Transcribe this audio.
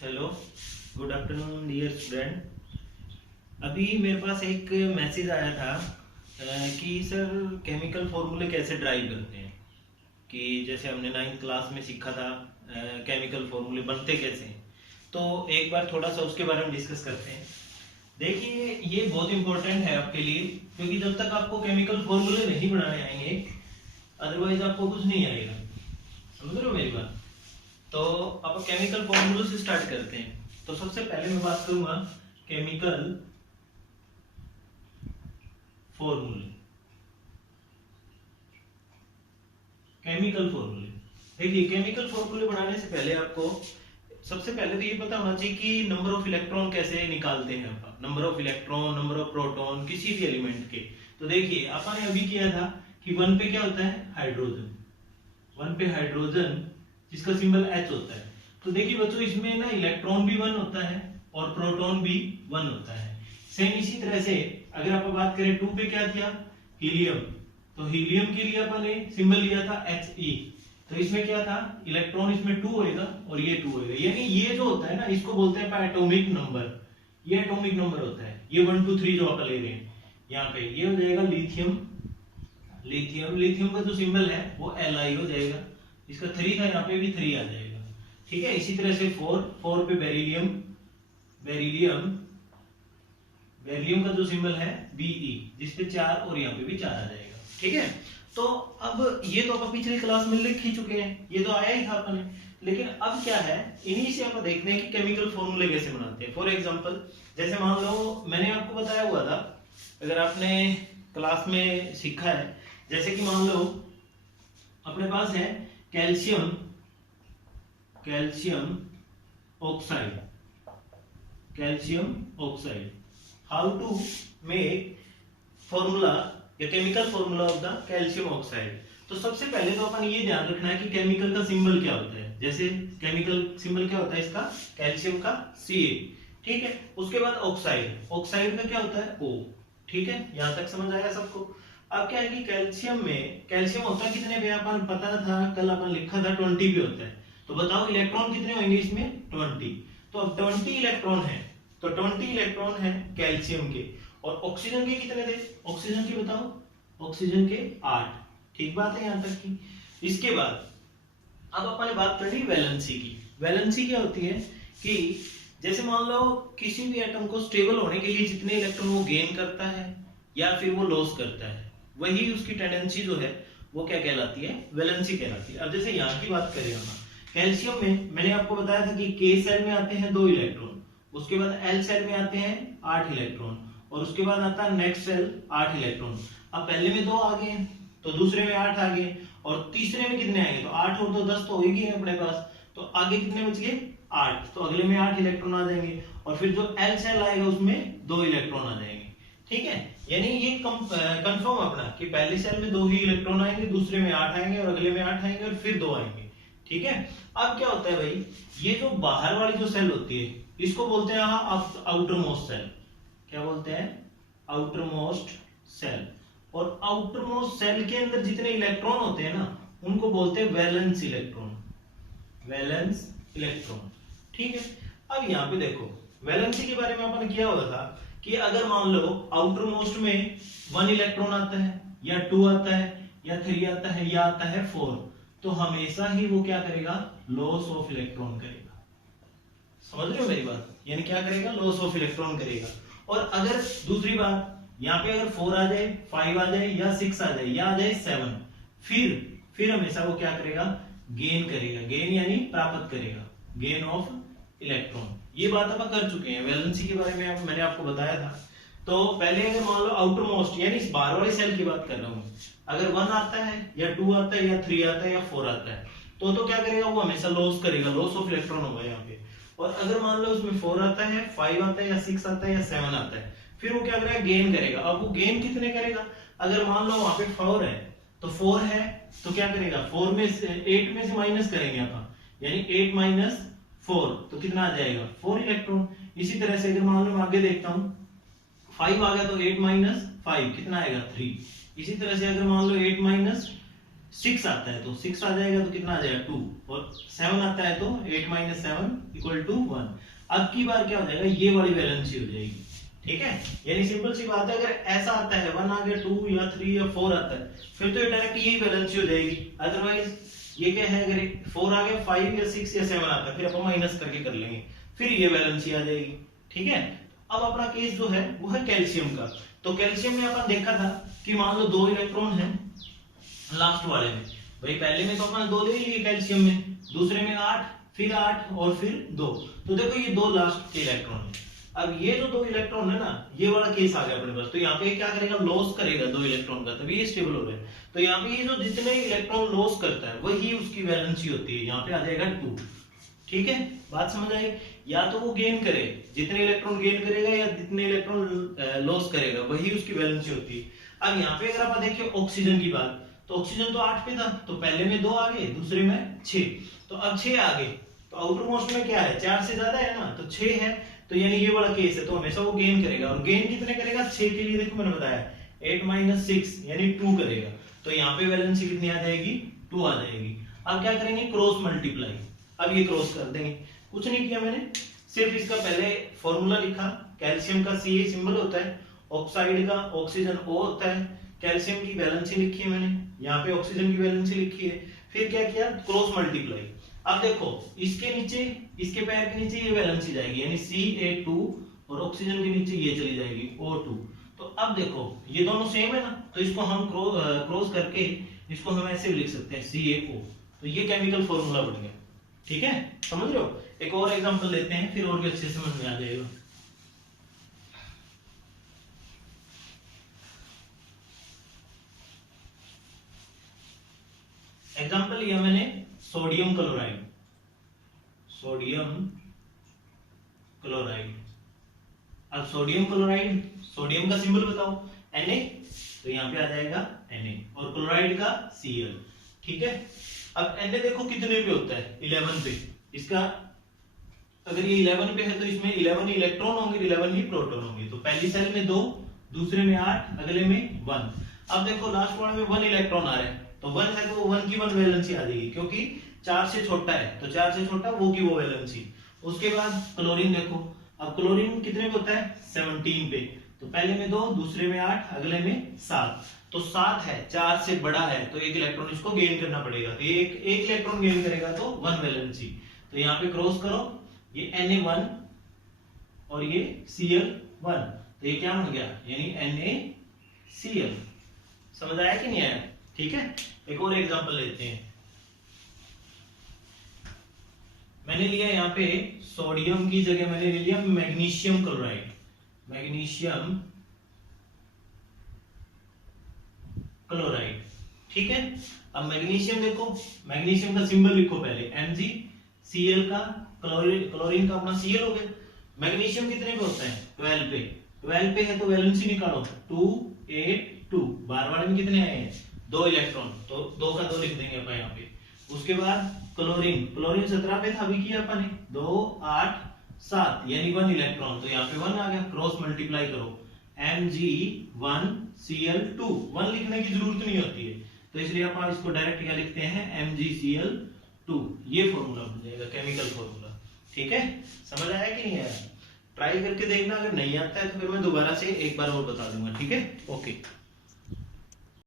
Hello, good afternoon dear student. अभी मेरे पास एक मैसेज आया था कि सर केमिकल फॉर्मूले कैसे ड्राइव करते हैं। कि जैसे हमने 9th क्लास में सीखा था केमिकल फॉर्मूले बनते कैसे हैं। तो एक बार थोड़ा सा उसके बारे में डिस्कस करते हैं। देखिए, ये बहुत इंपॉर्टेंट है आपके लिए, क्योंकि जब तक आपको केमिकल फॉर्मूले नहीं बनाने आएंगे अदरवाइज आपको कुछ नहीं आएगा। समझ रहे हो मेरी बात? तो अब केमिकल फॉर्मूले से स्टार्ट करते हैं। तो सबसे पहले मैं बात करूंगा केमिकल फॉर्मूले। केमिकल फॉर्मूले, देखिए केमिकल फॉर्मूले बनाने से पहले आपको सबसे पहले तो ये पता होना चाहिए कि नंबर ऑफ इलेक्ट्रॉन कैसे निकालते हैं अपन। Number of electron, number of proton किसी भी एलिमेंट के। तो देखिए अपन ने अभी किया था कि 1 पे क्या होता है, हाइड्रोजन। 1 पे हाइड्रोजन जिसका सिंबल H होता है। तो देखिए बच्चों, इसमें ना इलेक्ट्रॉन भी 1 होता है और प्रोटॉन भी 1 होता है। सेम इसी तरह से अगर आप बात करें 2 पे क्या किया, हीलियम। तो हीलियम के लिए अपन ने सिंबल लिया था He। तो इसमें क्या था, इलेक्ट्रॉन इसमें 2 होएगा और ये 2 होएगा। यानी ये जो होता है ना, इसको बोलते हैं एटॉमिक नंबर। ये एटॉमिक नंबर होता है। ये 1 2 3 जो आप ले रहे हैं यहाँ पे, ये हो जाएगा लिथियम। लिथियम का जो सिंबल है वो Li हो जाएगा। इसका 3 था, यहाँ पे भी 3 आ जाएगा। ठीक है। इसी तरह से 4 पे बेरिलियम। बेरिलियम का जो सिंबल है Be, जिसपे 4 और यहाँ पे भी 4 आ जाएगा। ठीक है। तो अब ये तो आप पिछली क्लास में लिख ही चुके हैं, ये तो आया ही था अपने। लेकिन अब क्या है, इन्हीं से आप देखते हैं कि केमिकल फॉर्मूले कैसे बनाते हैं। फॉर एग्जांपल, जैसे मान लो मैंने आपको बताया हुआ था, अगर आपने क्लास में सीखा है, जैसे कि मान लो अपने पास है calcium oxide. How to make formula या chemical formula of the calcium oxide. तो सबसे पहले तो अपन ये ध्यान रखना है कि केमिकल का सिंबल क्या होता है। जैसे केमिकल सिंबल क्या होता है इसका, कैल्शियम का Ca। ठीक है। उसके बाद ऑक्साइड का क्या होता है O। ठीक है, यहां तक समझ आया सबको? अब क्या है कि कैल्शियम होता है कितने पे, अपन पता था, कल अपन लिखा था 20 पे होता है। तो बताओ इलेक्ट्रॉन कितने होंगे इसमें, 20। तो अब 20 इलेक्ट्रॉन है, तो 20 इलेक्ट्रॉन है कैल्शियम के। और ऑक्सीजन के कितने थे, ऑक्सीजन के बताओ, ऑक्सीजन के 8। ठीक बात है यहां तक की। इसके बाद अब अपन ने बात करनी वैलेंसी की। वैलेंसी क्या होती है कि जैसे मान लो किसी भी एटम को स्टेबल होने के लिए जितने इलेक्ट्रॉन वो गेन करता है या फिर वो लॉस करता है, वही उसकी टेंडेंसी जो है वो क्या कहलाती है, वैलेंसी कहलाती है। अब जैसे यहाँ की बात करें हम, कैल्शियम में मैंने आपको बताया था कि K सेल में आते हैं 2 इलेक्ट्रॉन, उसके बाद L सेल में आते हैं 8 इलेक्ट्रॉन, और उसके बाद आता है नेक्स्ट सेल 8 इलेक्ट्रॉन। अब पहले में 2 आ गए, तो दूसरे में 8 आ गए, और तीसरे में कितने आएंगे, तो 8 और 2 10 तो हो ही गए अपने पास। तो आगे कितने बच गए, 8। तो अगले में 8 इलेक्ट्रॉन आ जाएंगे, और फिर जो L सेल आएगा उसमें 2 इलेक्ट्रॉन आ जाएंगे। ठीक है। यानी ये कंफर्म अपना कि पहले सेल में 2 ही इलेक्ट्रॉन आएंगे, दूसरे में 8 आएंगे, और अगले में 8 आएंगे, और फिर 2 आएंगे। ठीक है। अब क्या होता है भाई, ये जो बाहर वाली जो सेल होती है इसको बोलते हैं आउटर मोस्ट सेल। क्या बोलते हैं, आउटर मोस्ट सेल। और आउटर मोस्ट सेल के अंदर जितने इलेक्ट्रॉन होते हैं ना, उनको बोलते हैं वैलेंस इलेक्ट्रॉन। ठीक है। अब यहाँ पे देखो, वैलेंसी के बारे में अपन किया हुआ था कि अगर मान लो आउटर मोस्ट में 1 इलेक्ट्रॉन आता है, या 2 आता है, या 3 आता है, या आता है 4, तो हमेशा ही वो क्या करेगा, लॉस ऑफ इलेक्ट्रॉन करेगा। समझ रहे हो मेरी बात? यानी क्या करेगा, लॉस ऑफ इलेक्ट्रॉन करेगा। और अगर दूसरी बात, यहाँ पे अगर 4 आ जाए, 5 आ जाए, या 6 आ जाए, या आ जाए 7, फिर हमेशा वो क्या करेगा, गेन करेगा। गेन यानी प्राप्त करेगा, गेन ऑफ इलेक्ट्रॉन। ये बात अपन कर चुके हैं, वैलेंसी के बारे में मैंने आपको बताया था। तो पहले अगर मान लो आउटर मोस्ट यानी इस बाहर वाली सेल की बात कर रहा हूं, अगर 1 आता है, या 2 आता है, या 3 आता है, या 4 आता है, तो क्या करेगा, वो हमेशा लॉस करेगा, लॉस ऑफ इलेक्ट्रॉन होगा यहाँ पे। और अगर मान लो उसमें 4 आता है, 5 आता है, या 6 आता है, या 7 आता है, फिर वो क्या करेगा, गेन करेगा। अब वो गेन कितने करेगा, अगर मान लो वहां पे 4 है, तो 4 है तो क्या करेगा, 8 में से माइनस करेंगे अपन, यानी 8 माइनस 4, तो कितना आ जाएगा, 4 इलेक्ट्रॉन। इसी तरह से अगर मान लो मैं आगे देखता हूं, 5 आ गया, तो 8 माइनस 5 कितना आएगा, 3। इसी तरह से अगर मान लो 8 माइनस 6 आता है तो 6 आ जाएगा तो कितना आ जाएगा 2, और 7 आता है तो 8 - 7 = 1। अब की बार क्या हो जाएगा, ये वाली वैलेंसी हो जाएगी, ठीक है। यानी सिंपल सी बात है, अगर ऐसा आता है 1 आ गया, 2 या 3 या 4 आता है, फिर तो ये डायरेक्ट यही वैलेंसी हो जाएगी। अदरवाइज ये क्या है, अगर 4 आ गया, 5 या 6 या 7 आता है, फिर अपन माइनस करके कर लेंगे, फिर ये वैलेंसी आ जाएगी, ठीक है। अब अपना केस जो है वो है कैल्शियम का। तो कैल्शियम में अपन देखा था कि मान लो 2 इलेक्ट्रॉन है लास्ट वाले में, भाई पहले में तो अपन 2 ले लिए कैल्शियम में, दूसरे में 8, फिर 8 और फिर 2। तो देखो ये 2 लास्ट के इलेक्ट्रॉन है। अब ये जो 2 इलेक्ट्रॉन है ना, ये वाला केस आ गया अपने पास, तो यहाँ पे क्या करेगा, लॉस करेगा 2 इलेक्ट्रॉन का, तभी ये स्टेबल हो रहा है। तो यहाँ पे ये जो जितने इलेक्ट्रॉन लॉस करता है वही उसकी वैलेंसी होती है, यहाँ पे आ जाएगा 2, ठीक है। बात समझ आई। या तो वो गेन करे, जितने इलेक्ट्रॉन गेन करेगा या जितने इलेक्ट्रॉन लॉस करेगा वही उसकी वैलेंसी होती है। अब यहाँ पे अगर आप देखिए ऑक्सीजन की बात, तो ऑक्सीजन तो 8 पे था, तो पहले में 2 आ गए, दूसरे में 6, तो अब 6 आ गए, तो आउटर मोस्ट में क्या है, 4 से ज्यादा है ना, तो 6 है, तो यानी ये वाला केस है, तो हमेशा वो गेन करेगा। और गेन कितने करेगा, 6 के लिए देखो मैंने बताया 8 - 6 यानी 2 करेगा, तो यहाँ पे वैलेंसी कितनी आ जाएगी, 2 आ जाएगी। अब क्या करेंगे, क्रॉस मल्टीप्लाई। अब ये क्रॉस कर देंगे, कुछ नहीं किया मैंने, सिर्फ इसका पहले फॉर्मूला लिखा, कैल्शियम का Ca सिंबल होता है, ऑक्साइड का ऑक्सीजन O होता है, कैल्शियम की वैलेंसी लिखी है मैंने, यहाँ पे ऑक्सीजन की वैलेंसी लिखी है, फिर क्या किया, क्रॉस मल्टीप्लाई। अब देखो इसके नीचे, इसके पैर के नीचे ये वैलेंसी जाएगी, यानी Ca2, और ऑक्सीजन के नीचे ये चली जाएगी O2। तो अब देखो ये दोनों सेम है ना, तो इसको हम क्रॉस करके इसको हम ऐसे भी लिख सकते हैं CaO। तो ये केमिकल फॉर्मूला बन गया, ठीक है, समझ रहे हो। एक और एग्जांपल लेते हैं, फिर और भी अच्छे से समझ में आ जाएगा। एग्जांपल लिया मैंने सोडियम क्लोराइड, सोडियम क्लोराइड। अब सोडियम क्लोराइड, सोडियम का सिंबल बताओ Na, तो यहाँ पे आ जाएगा Na, और क्लोराइड का Cl, ठीक है। अब Na देखो कितने पे होता है, 11 पे। इसका अगर ये 11 पे है तो इसमें 11 ही इलेक्ट्रॉन होंगे, 11 ही प्रोटॉन होंगे। तो पहली सेल में 2, दूसरे में 8, अगले में 1। अब देखो लास्ट वाले में 1 इलेक्ट्रॉन आ रहा है, तो 1 है तो 1 की 1 वैलेंसी आ जाएगी, क्योंकि 4 से छोटा है, तो 4 से छोटा वो की वो वैलेंसी। उसके बाद क्लोरीन देखो, अब क्लोरीन कितने पे होता है, 17 पे, तो पहले में 2, दूसरे में 8, अगले में 7। तो 7 है, 4 से बड़ा है, तो 1 इलेक्ट्रॉन इसको गेन करना पड़ेगा, तो एक इलेक्ट्रॉन गेन करेगा तो 1 वैलेंसी। तो यहाँ पे क्रॉस करो, ये Na1 और ये Cl1, तो ये क्या बन गया, यानी NaCl। समझ आया कि नहीं आया, ठीक है। एक और एग्जांपल लेते हैं, मैंने लिया यहाँ पे सोडियम की जगह मैंने ले लिया मैग्नीशियम क्लोराइड, मैग्नीशियम क्लोराइड, ठीक है। अब मैग्नीशियम देखो, मैग्नीशियम का सिंबल लिखो पहले Mg, Cl का, क्लोरीन का अपना Cl हो गया। मैग्नीशियम कितने पे होता है, 12 पे, 12 पे है तो वैलेंसी निकालो, 2 8 2, बार वाले में कितने आए हैं, 2 इलेक्ट्रॉन, तो 2 का 2 लिख देंगे अपन यहाँ पे। उसके बाद क्लोरीन, क्लोरीन 17 पे था, अभी किया अपन ने 2 8 7 यानी 1 इलेक्ट्रॉन, तो यहाँ पे 1 आ गया, क्रॉस मल्टीप्लाई करो, Mg1 Cl2, 1 लिखने की जरूरत नहीं होती है, तो इसलिए अपन इसको डायरेक्ट क्या लिखते हैं, MgCl2। ये फॉर्मूला बन जाएगा, केमिकल फॉर्मूला, ठीक है। समझ आया कि नहीं आया, ट्राई करके देखना, अगर नहीं आता है तो फिर मैं दोबारा से एक बार और बता दूंगा, ठीक है, ओके।